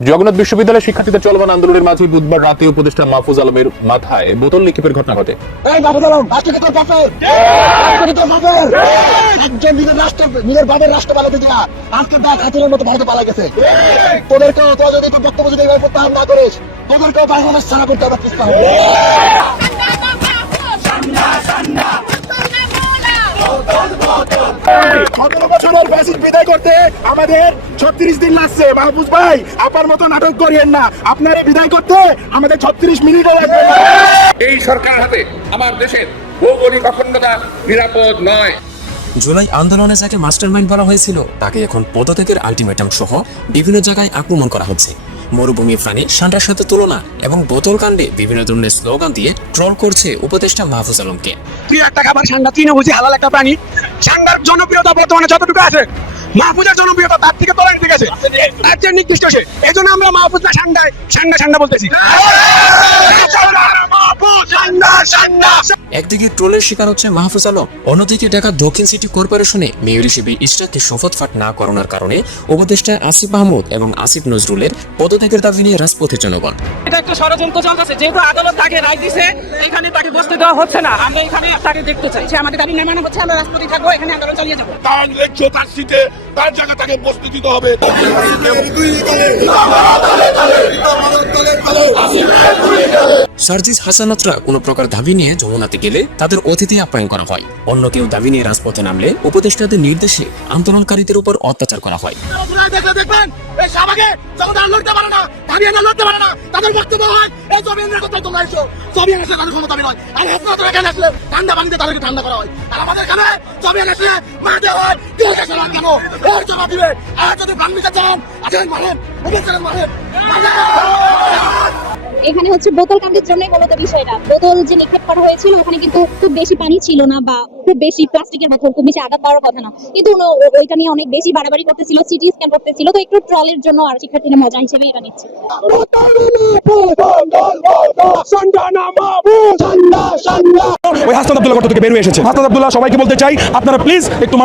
জগন্নাথ বিশ্ববিদ্যালয়ের শিক্ষার্থীদের চলমান আন্দোলনের মাঝে বুধবার রাতে উপদেষ্টা মাহফুজ আলমের মাথায় বোতল নিক্ষেপের ঘটনা ঘটে। নিজের বাবার রাষ্ট্র পালাতে দেয়া আজকে দেখ হাতিরের মতো ভারতে পালা গেছে। তোদেরকেও তোরা যদি একটু বক্তব্য যদি এভাবে প্রত্যাহার না করিস তোদেরকেও বাংলাদেশ ছাড়া করতে হবে। বিদায় করতে আমাদের 36 দিন লাগছে। মাহফুজ ভাই আপনার মতো নাটক করিয়েন না, আপনার বিদায় করতে আমাদের 36 মিনিটও লাগবে। এই সরকার হাতে আমার দেশের ভৌগোলিক অখণ্ডতা নিরাপদ নয়। জুলাই আন্দোলনে যাকে মাস্টারমাইন্ড বলা হয়েছিল তাকে এখন পদত্যাগের আলটিমেটাম সহ বিভিন্ন জায়গায় আক্রমণ করা হচ্ছে। মরুভূমি প্রাণী সান্ডার সাথে তুলনা এবং বোতল কাণ্ডে বিভিন্ন ধরনের স্লোগান দিয়ে ট্রল করছে উপদেষ্টা মাহফুজ আলমকে। প্রিয় একটা খাবার সান্ডা, তৃণভোজী হালাল একটা প্রাণী। সান্ডার জনপ্রিয়তা বর্তমানে যতটুকু আছে মাহফুজের জনপ্রিয়তা তার থেকে তলানিতে গেছে, তার চেয়ে নিকৃষ্ট সে। এই জন্য আমরা মাহফুজরা সান্ডায় সান্ডা সান্ডা বলতেছি। একদিকে ট্রোলের শিকার হচ্ছে মাহফুজ আলম, অন্যদিকে ঢাকা দক্ষিণ সিটি কর্পোরেশনে মেয়র হিসেবে ইশরাককে শপথ পাঠ না করানোর কারণে উপদেষ্টা আসিফ মাহমুদ এবং আসিফ নজরুলের পদত্যাগের দাবি নিয়ে রাজপথে জনগণ। এটা একটা ষড়যন্ত্র চলতেছে, যেহেতু আদালত তাকে রায় দিছে, এখানে তাকে বসতে দেওয়া হচ্ছে না। আমরা এখানে তাকে দেখতে চাই, আমাদের দাবি না মানা হচ্ছে, আমরা রাজপথে থাকবো, এখানে আন্দোলন চালিয়ে যাবো। তার লেজ্জ তার সিটে তার জায়গা তাকে বসতে দিতে হবে। সার্জিস হাসানাতরা কোনো প্রকার দাবি নিয়ে যমুনাতে গেলে তাদের অতিথি আপ্যায়ন করা হয়, অন্য কেউ দাবি নিয়ে রাজপথে নামলে উপদেষ্টাদের নির্দেশে আন্দোলনকারীদের উপর অত্যাচার করা হয়। তাদের বক্তব্য হয় এই জমিনের কথা তোমরা এসো, জমিন আসলে তাদের ক্ষমতা নয়। আর হেফাজত এখানে আসলে ঠান্ডা পানিতে তাদেরকে ঠান্ডা করা হয়। আর আমাদের এখানে জমিন আসলে মাঠে হয় কেন এর জবাব দিবে। আর যদি বাংলাদেশে চান আসেন মারেন, মারেন। এখানে হচ্ছে বোতল কাণ্ডের জন্যই মূলত বিষয়টা। বোতল যে নিক্ষেপ করা হয়েছিল ওখানে কিন্তু খুব বেশি পানি ছিল না, বা খুব বেশি প্লাস্টিকের মতো খুব বেশি আঘাত পাওয়ার কথা না, কিন্তু ওইটা নিয়ে অনেক বেশি বাড়াবাড়ি করতেছিল, সিটি স্ক্যান করতেছিল। তো একটু ট্রলের জন্য আর শিক্ষার্থীরা মজা হিসেবে এটা নিচ্ছে। ওই হাসনাত আব্দুল্লাহ গর্ত থেকে বের হয়ে এসেছে। হাসনাত আব্দুল্লাহ সবাইকে বলতে চাই আপনারা প্লিজ একটু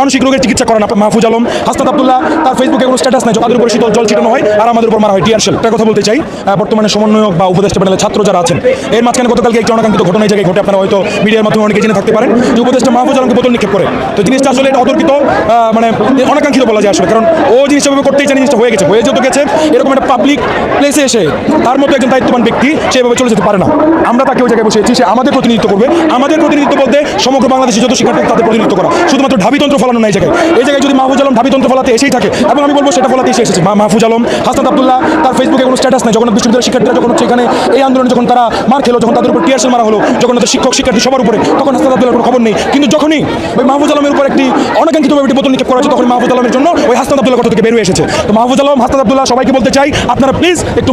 মানসিক রোগের চিকিৎসা করেন। মাহফুজ আলম, হাসনাত আব্দুল্লাহ তার ফেসবুকে কোনো স্ট্যাটাস নাই, তাদের উপর শীতল জল ছিটানো হয় আর আমাদের উপর মারা হয় টিয়ার শেল। একটা কথা বলতে চাই, বর্তমানে সমন্বয়ক বা উপদেষ্টা প্যানেলের ছাত্র যারা আছেন, এর মাঝখানে গতকালকে একটি অনাকাঙ্ক্ষিত ঘটনা এই জায়গায় ঘটে। আপনারা হয়তো মিডিয়ার মাধ্যমে অনেকে জেনে থাকতে পারেন যে উপদেষ্টা মাহফুজ আলমকে বোতল নিক্ষেপ করে। তো জিনিসটা আসলে এটা অতর্কিত, মানে অনাকাঙ্ক্ষিত বলা যায় আসলে, কারণ ও জিনিসটা করতেই চায়, জিনিসটা হয়ে যেহেতু গেছে এরকম একটা পাবলিক প্লেসে এসে তার মতো একজন দায়িত্ববান ব্যক্তি সেভাবে চলে যেতে পারে না। আমরা তাকে ওই জায়গায় বসেছি, সে আমাদের প্রতিনিধিত্ব করবে। আমাদের প্রতিনিধিত্ব বলতে সমগ্র বাংলাদেশে যত শিক্ষার্থী তাদের প্রতিনিধিত্ব করা, শুধুমাত্র ঢাবিতন্ত্র ফলানো না। এই জায়গায় যদি মাহফুজ আলম ঢাবিতন্ত্র ফলাতে এসেই থাকে, এবং আমি বলবো সেটা ফলাতে এসেছে মাহফুজ আলম, হাসনাত আব্দুল্লাহ তার ফেসবুকে কোনো স্ট্যাটাস নাই। জগন্নাথ বিশ্ববিদ্যালয়ের শিক্ষার্থীরা যখন হচ্ছে এখানে এই আন্দোলন যখন তারা মার খেলো, যখন তাদের উপর টিয়ার শেল মারা হলো, জগন্নাথের শিক্ষার্থী সবার উপরে, তখন হাসনাত আব্দুল্লাহর কোনো খবর নেই। কিন্তু যখনই ওই মাহফুজ আলমের উপর একটি অনাকাঙ্ক্ষিতভাবে বোতল নিক্ষেপ করা হচ্ছে, তখন মাহফুজ আলমের জন্য ওই হাসনাত আব্দুল্লাহ গর্ত থেকে বের হয়ে এসেছে। তো মাহফুজ আলম, হাসনাত আব্দুল্লাহ সবাইকে বলতে চাই আপনারা প্লিজ একটু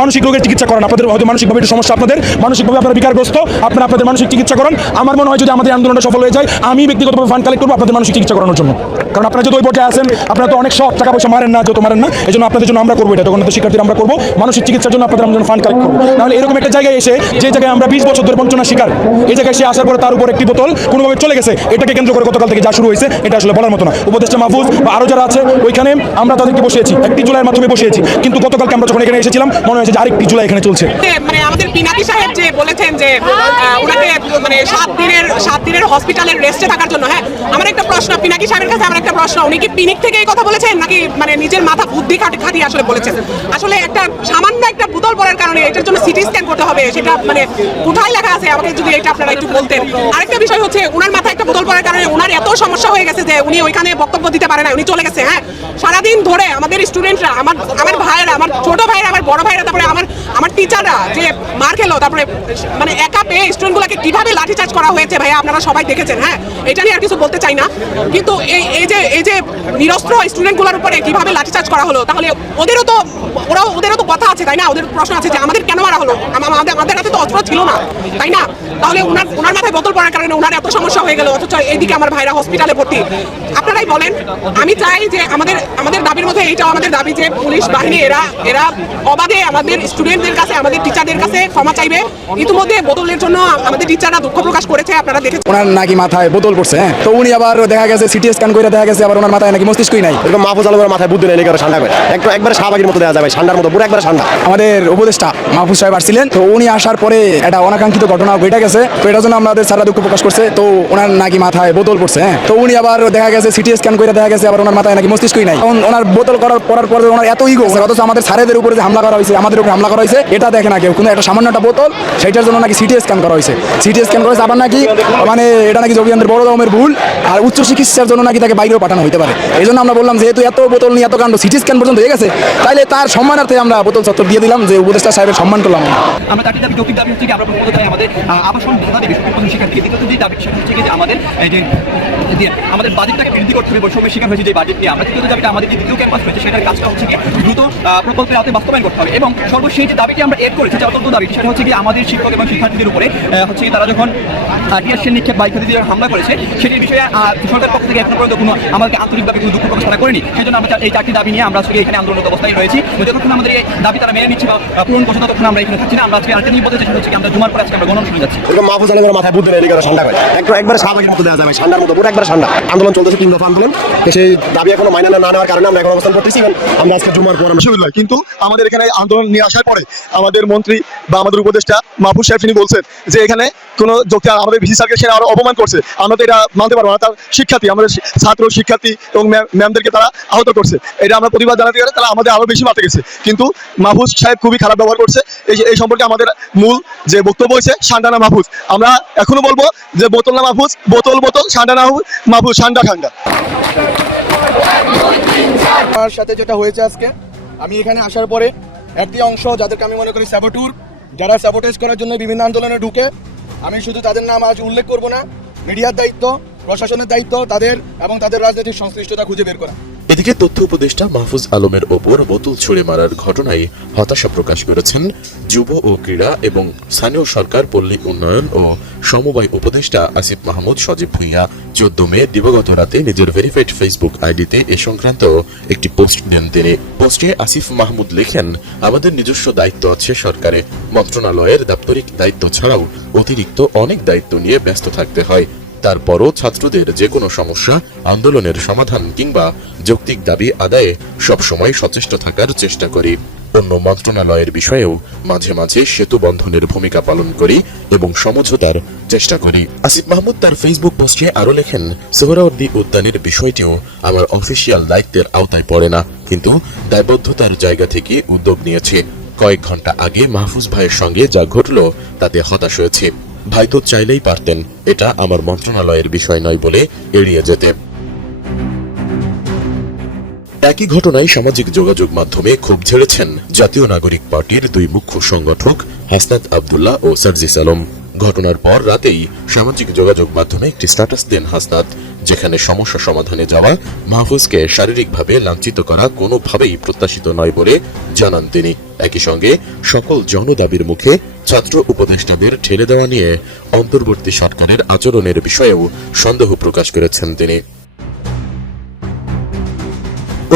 মানসিক রোগের চিকিৎসা করেন। আপনাদের হয়তো মানসিকভাবে একটু সমস্যা, আপনাদের মানসিকভাবে আপনারা বিকারগ্রস্ত, আপনাদের মানসিক চিকিৎসা করেন। আমার মনে হয় যদি আমাদের আন্দোলনটা সফল হয়ে যায়, আমি ব্যক্তিগতভাবে ফান্ড কালেক্ট করবো আপনাদের মানসিক চিকিৎসা করানোর জন্য। কারণ আপনারা যদি ওই পর্যায়ে আসেন, আপনারা তো অনেক সব টাকা পয়সা মারেন না, যত মারেন না, এই জন্য আপনাদের জন্য আমরা করবো এটা। তখন শিক্ষার্থীরা আমরা করবো মানসিক চিকিৎসার জন্য আপনাদের আমরা ফান্ড কালেক্ট করবো। নাহলে এরকম একটা জায়গায় এসে, যে জায়গায় আমরা 20 বছর ধরে বঞ্চনার শিকার, এই জায়গায় সে আসার পরে তার উপর একটি বোতল কোনোভাবে চলে গেছে, এটাকে কেন্দ্র করে গতকাল থেকে যা শুরু হয়েছে এটা আসলে বলার মতো না। উপদেষ্টা মাহফুজ বা আরো যারা আছে ওইখানে আমরা তাদেরকে বসিয়েছি, 1 জুলাইয়ের মাধ্যমে বসিয়েছি, কিন্তু গতকালকে আমরা যখন এখানে এসেছিলাম মনে হয়েছে যে আরেকটি জুলাই এখানে চলছে। মানে আমাদের পিনাকি সাহেব যে বলেছেন যে ওনাকে মানে 7 দিনের হসপিটালের রেস্টে থাকার জন্য। হ্যাঁ, আমার একটা প্রশ্ন পিনাকি সাহেবের কাছে, আমার একটা প্রশ্ন, উনি কি পিনিক থেকে এই কথা বলেছেন নাকি মানে নিজের মাথা বুদ্ধি খাটিয়ে আসলে বলেছেন? আসলে একটা সামান্য একটা বোতল পড়ার কারণে এটার জন্য সিটি স্ক্যান করতে হবে, সেটা মানে কোথায় লেখা আছে আমাকে যদি এটা আপনারা একটু বলতেন। আরেকটা বিষয় হচ্ছে ওনার মাথায় একটা বোতল পড়ার কারণে ওনার এত সমস্যা হয়ে গেছে যে উনি ওইখানে বক্তব্য দিতে পারে না, উনি চলে গেছে। হ্যাঁ, সারাদিন ধরে আমাদের স্টুডেন্টরা, আমার ভাইয়েরা, আমার ছোট ভাইয়েরা, আমার বড় ভাইয়েরা, তারপরে আমার টিচাররা যে মার খেলো, তারপরে মানে একা পেয়ে স্টুডেন্টগুলোকে কিভাবে লাঠিচার্জ করা হয়েছে ভাইয়া আপনারা সবাই দেখেছেন। হ্যাঁ, এটা নিয়ে আর কিছু বলতে চাই না, কিন্তু এই যে নিরস্ত্র স্টুডেন্টগুলোর উপরে কিভাবে লাঠিচার্জ করা হলো, তাহলে ওদেরও তো কথা আছে তাই না? ওদের প্রশ্ন আছে যে আমাদের কেন মারা হলো, আমাদের হাতে তো অস্ত্র ছিল না তাই না? তাহলে ওনার মাথায় বোতল পড়ার কারণে ওনার এত সমস্যা হয়ে গেল, অথচ এইদিকে আমার ভাইরা হসপিটালে ভর্তি। আপনারাই বলেন। আমি চাই যে আমাদের দাবির মধ্যে এইটাও আমাদের দাবি যে পুলিশ বাহিনী এরা অবাধে আমাদের স্টুডেন্টদের কাছে, আমাদের টিচারদের কাছে ক্ষমা চাইবে। ইতিমধ্যে বোতলের এটার জন্য আমাদের টিচাররা দুঃখ প্রকাশ করেছে, আপনারা দেখেছেন। ওনার নাকি মাথায় বোতল পড়ছে, হ্যাঁ, তো উনি আবার দেখা গেছে সিটি স্ক্যান করে দেখা গেছে আবার ওনার মাথায় নাকি মস্তিষ্কই নাই। এরকম মাহফুজ আলমের মাথায় বুদ্ধি নেই, একেবারে ঠান্ডা করে একবারে শাহবাগের মতো দেওয়া যাবে, ঠান্ডার মতো পুরো একবারে ঠান্ডা। আমাদের উপদেষ্টা মাহফুজ সাহেব আসছিলেন, তো উনি আসার পরে একটা অনাকাঙ্ক্ষিত ঘটনা ঘটে গেছে, তো এটার জন্য আমাদের স্যাররা দুঃখ প্রকাশ করছে। তো ওনার নাকি মাথায় বোতল পড়ছে, হ্যাঁ, তো উনি আবার দেখা গেছে সিটি স্ক্যান করে দেখা গেছে আবার ওনার মাথায় নাকি মস্তিষ্কই নাই। ওনার বোতল পড়ার পরে ওনার এত ইগো, অথচ আমাদের স্যারেদের উপরে যে হামলা করা হয়েছে, আমাদের উপরে হামলা করা হয়েছে, এটা দেখে না কেউ। কোনো একটা সামান্য একটা বোতল, সেটার জন্য নাকি সিটি স্ক্যান করা হয়েছে। সিটি স্ক্যান করেছে আবার নাকি মানে এটা নাকি জবিয়ানদের বড় রকমের ভুল, আর উচ্চ চিকিৎসার জন্য নাকি তাকে বাইরেও পাঠানো হতে পারে। এই জন্য আমরা বললাম যেহেতু এত বোতল নিয়ে এত কাণ্ড, সিটি স্ক্যান পর্যন্ত হয়ে গেছে, তাইলে তার সম্মানার্থে আমরা বোতল চত্বর দিয়ে দিলাম, যে উপদেষ্টা সাহেবের সম্মান করলাম। আমরা চারটি দাবি, যৌক্তিক দাবি হচ্ছে কি আমরা প্রথমত চাই আমাদের আবাসন ভাতা দেবে প্রথম শিক্ষার্থীকে। দ্বিতীয়ত যে দাবি সেটা হচ্ছে কি যে আমাদের এই যে আমাদের বাজেটটাকে বৃদ্ধি করতে হবে, বৈষম্যের শিকার হয়েছে যে বাজেট নিয়ে আমরা। তৃতীয়ত দাবিটা আমাদের যে দ্বিতীয় ক্যাম্পাস রয়েছে সেটার কাজটা হচ্ছে কি দ্রুত প্রকল্পের আওতায় বাস্তবায়ন করতে হবে। এবং সর্বশেষ যে দাবিটি আমরা এড করেছি, চতুর্থ দাবিটি, সেটা হচ্ছে কি আমাদের শিক্ষক এবং শিক্ষার্থীদের উপরে হচ্ছে কি তারা যখন টিয়ারশেল নিক্ষেপ বা ইত্যাদি হামলা করেছে, সেটির বিষয়ে সরকারের পক্ষ থেকে এখনো পর্যন্ত কোনো আমাদেরকে আন্তরিকভাবে কোনো দুঃখ প্রকাশ তারা করেনি। সেই জন্য আমরা এই চারটি দাবি নিয়ে আমরা আজকে এখানে আন্দোলনরত অবস্থায় রয়েছি। যতক্ষণ আমাদের এই দাবি তারা মেনে নিচ্ছে বা পূরণ করছে, ততক্ষণ আমরা এখানে থাকছি না। আমরা আজকে আরেকটা বলতে চাই, হচ্ছে কি আমরা জুমার পরে আজকে আমরা গণঅনশনে যাচ্ছি। এরকম মাহফুজ আলমের মাথায় বুদ্ধি নেই, একেবারে ঠান্ডা করে একবারে শাহবাগের মতো দেওয়া যাবে, ঠান্ডার মতো পুরো একবারে ঠান্ডা। আন্দোলন চলতেছে, 3 দফা আন্দোলন, সেই দাবি এখনো মাইনে না নেওয়ার কারণে আমরা এখন অবস্থান করতেছি। আমরা আজকে জুমার পর আমরা কিন্তু আমাদের এখানে আন্দোলন নিয়ে আসার পরে আমাদের মন্ত্রী বা আমাদের উপদেষ্টা মাহফুজ সাহেব তিনি বলছেন যে এখানে কোনো যুক্তি আমাদের ভিসি স্যারকে সে আরো অপমান করছে, আমরা তো এটা মানতে পারবো না। তার শিক্ষার্থী, আমাদের ছাত্র শিক্ষার্থী এবং ম্যামদেরকে তারা আহত করছে, এটা আমরা প্রতিবাদ জানাতে গেলে তারা আমাদের আরো বেশি মারতে গেছে। কিন্তু মাহফুজ সাহেব খুবই খারাপ ব্যবহার করছে। এই সম্পর্কে আমাদের মূল যে বক্তব্য হয়েছে সান্ডানা মাহফুজ। আমরা এখনো বলবো যে বোতল না মাহফুজ, বোতল বোতল, সান্ডানা মাহফুজ, ঠান্ডা ঠান্ডা। আমার সাথে যেটা হয়েছে আজকে, আমি এখানে আসার পরে একটি অংশ যাদেরকে আমি মনে করি স্যাবোটুর, যারা স্যাবোটেজ করার জন্য বিভিন্ন আন্দোলনে ঢুকে, আমি শুধু তাদের নাম আজ উল্লেখ করব না, মিডিয়ার দায়িত্ব, প্রশাসনের দায়িত্ব তাদের এবং তাদের রাজনৈতিক সংশ্লিষ্টতা খুঁজে বের করা। এদিকে তথ্য উপদেষ্টা মাহফুজ আলমের ওপর বোতল ছুড়ে মারার ঘটনায় হতাশা প্রকাশ করেছেন যুব ও ক্রীড়া এবং স্থানীয় সরকার, পল্লী উন্নয়ন ও সমবায় উপদেষ্টা আসিফ মাহমুদ সজীব ভুঁইয়া। 14 মে দিবাগত রাতে নিজের ভেরিফাইড ফেসবুক আইডিতে এ সংক্রান্ত একটি পোস্ট দেন তিনি। পোস্টে আসিফ মাহমুদ লেখেন, আমাদের নিজস্ব দায়িত্ব আছে সরকারে, মন্ত্রণালয়ের দাপ্তরিক দায়িত্ব ছাড়াও অতিরিক্ত অনেক দায়িত্ব নিয়ে ব্যস্ত থাকতে হয়। তারপরও ছাত্রদের যে কোনো সমস্যা, আন্দোলনের সমাধান কিংবা যৌক্তিক দাবি আদায়ে সবসময় সচেষ্ট থাকার চেষ্টা করি। অন্য মন্ত্রণালয়ের বিষয়েও মাঝে মাঝে সেতু বন্ধনের ভূমিকা পালন করি এবং সমঝোতার চেষ্টা করি। আসিফ মাহমুদ তার ফেসবুক পোস্টে আরো লেখেন, সোহরাওয়ার্দী উদ্যানের বিষয়টিও আমার অফিসিয়াল দায়িত্বের আওতায় পড়ে না, কিন্তু দায়বদ্ধতার জায়গা থেকে উদ্যোগ নিয়েছে। কয়েক ঘন্টা আগে মাহফুজ ভাইয়ের সঙ্গে যা ঘটল তাতে হতাশ হয়েছে। ভাই তো চাইলেই পারতেন এটা আমার মন্ত্রণালয়ের বিষয় নয় বলে এড়িয়ে যেতে। একই ঘটনায় সামাজিক যোগাযোগ মাধ্যমে ক্ষোভ ঝেড়েছেন জাতীয় নাগরিক পার্টির 2 মুখ্য সংগঠক হাসনাত আব্দুল্লাহ ও সার্জিস আলম। ঘটনার পর রাতেই সামাজিক যোগাযোগ মাধ্যমে একটি স্ট্যাটাস দেন হাসনাত, যেখানে সমস্যা সমাধানে যাওয়া মাহফুজকে শারীরিকভাবে লাঞ্ছিত করা কোনোভাবেই প্রত্যাশিত নয় বলে জানান তিনি। একই সঙ্গে সকল জনদাবির মুখে ছাত্র উপদেষ্টাদের ঠেলে দেওয়া নিয়ে অন্তর্বর্তী সরকারের আচরণের বিষয়েও সন্দেহ প্রকাশ করেছেন তিনি।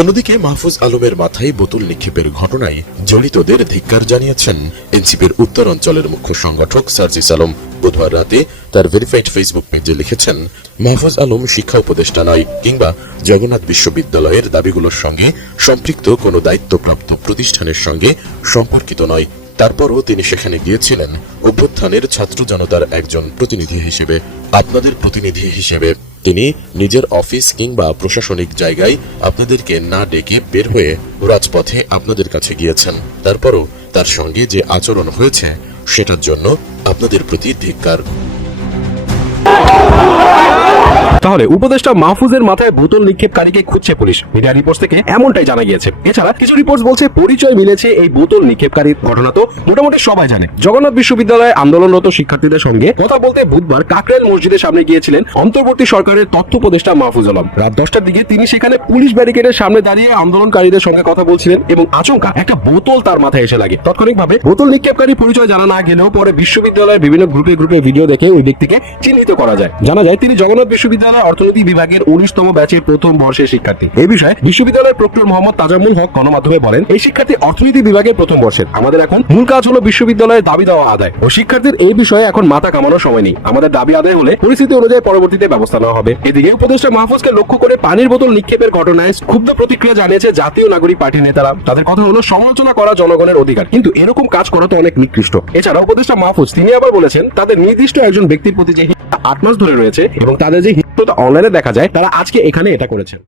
অন্যদিকে মাহফুজ আলমের মাথায় বোতল নিক্ষেপের ঘটনায় জড়িতদের ধিক্কার জানিয়েছেন এনসিপির উত্তর অঞ্চলের মুখ্য সংগঠক সার্জিস আলম। বুধবার রাতে তার ভেরিফাইড ফেসবুক পেজে লিখেছেন, মাহফুজ আলম শিক্ষা উপদেষ্টা নয় কিংবা জগন্নাথ বিশ্ববিদ্যালয়ের দাবিগুলোর সঙ্গে সম্পৃক্ত কোনো দায়িত্বপ্রাপ্ত প্রতিষ্ঠানের সঙ্গে সম্পর্কিত নয়। তারপরও তিনি সেখানে গিয়েছিলেন অভ্যুত্থানের ছাত্র জনতার একজন প্রতিনিধি হিসেবে, আপনাদের প্রতিনিধি হিসেবে। তিনি নিজের অফিস কিংবা প্রশাসনিক জায়গায় আপনাদেরকে না ডেকে বের হয়ে রাজপথে আপনাদের কাছে গিয়েছেন। তারপরও তার সঙ্গে যে আচরণ হয়েছে সেটার জন্য আপনাদের প্রতি ধিক্কার। তাহলে উপদেষ্টা মাহফুজের মাথায় বোতল নিক্ষেপকারীকে খুঁজছে পুলিশ। মিডিয়া রিপোর্টস থেকে এমনটাই জানা গিয়েছে। এছাড়া কিছু রিপোর্টস বলছে পরিচয় মিলেছে এই বোতল নিক্ষেপকারীর। ঘটনা তো মোটামুটি সবাই জানে। জগন্নাথ বিশ্ববিদ্যালয়ে আন্দোলনরত শিক্ষার্থীদের সঙ্গে কথা বলতে বুধবার কাকরাইল মসজিদের সামনে গিয়েছিলেন অন্তর্বর্তী সরকারের তথ্য উপদেষ্টা মাহফুজ আলম। রাত 10টার দিকে তিনি সেখানে পুলিশ ব্যারিকেডের সামনে দাঁড়িয়ে আন্দোলনকারীদের সঙ্গে কথা বলছিলেন এবং আচমকা একটা বোতল তার মাথায় এসে লাগে। তাৎক্ষণিকভাবে বোতল নিক্ষেপকারী পরিচয় জানা না গেলেও পরে বিশ্ববিদ্যালয়ের বিভিন্ন গ্রুপে ভিডিও দেখে ওই ব্যক্তিকে চিহ্নিত করা যায়। জানা যায় তিনি জগন্নাথ বিশ্ববিদ্যালয় বিশ্ববিদ্যালয়ের অর্থনীতি বিভাগের 19তম ব্যাচের প্রথম বর্ষের শিক্ষার্থী। এই বিষয়ে বিশ্ববিদ্যালয়ের প্রক্টর মোহাম্মদ তাজামুল হক গণমাধ্যমে বলেন, এই শিক্ষার্থী অর্থনীতি বিভাগের প্রথম বর্ষের। আমাদের এখন মূল কাজ হলো বিশ্ববিদ্যালয়ের দাবি দেওয়া আদায় ও শিক্ষার্থীর এই বিষয়ে এখন মাথা কামানোর সময় নেই। আমাদের দাবি আদায় হলে পরিস্থিতি অনুযায়ী পরবর্তীতে ব্যবস্থা নেওয়া হবে। এদিকে উপদেষ্টা মাহফুজকে লক্ষ্য করে পানির বোতল নিক্ষেপের ঘটনায় ক্ষুব্ধ প্রতিক্রিয়া জানিয়েছে জাতীয় নাগরিক পার্টির নেতারা। তাদের কথা হলো সমালোচনা করা জনগণের অধিকার, কিন্তু এরকম কাজ করা তো অনেক নিকৃষ্ট। এছাড়া উপদেষ্টা মাহফুজ তিনি আবার বলেছেন, তাদের নির্দিষ্ট একজন ব্যক্তির প্রতি যে 8 মাস ধরে রয়েছে এবং তাদের যে হিংস্রতা অনলাইনে দেখা যায়, তারা আজকে এখানে এটা করেছেন।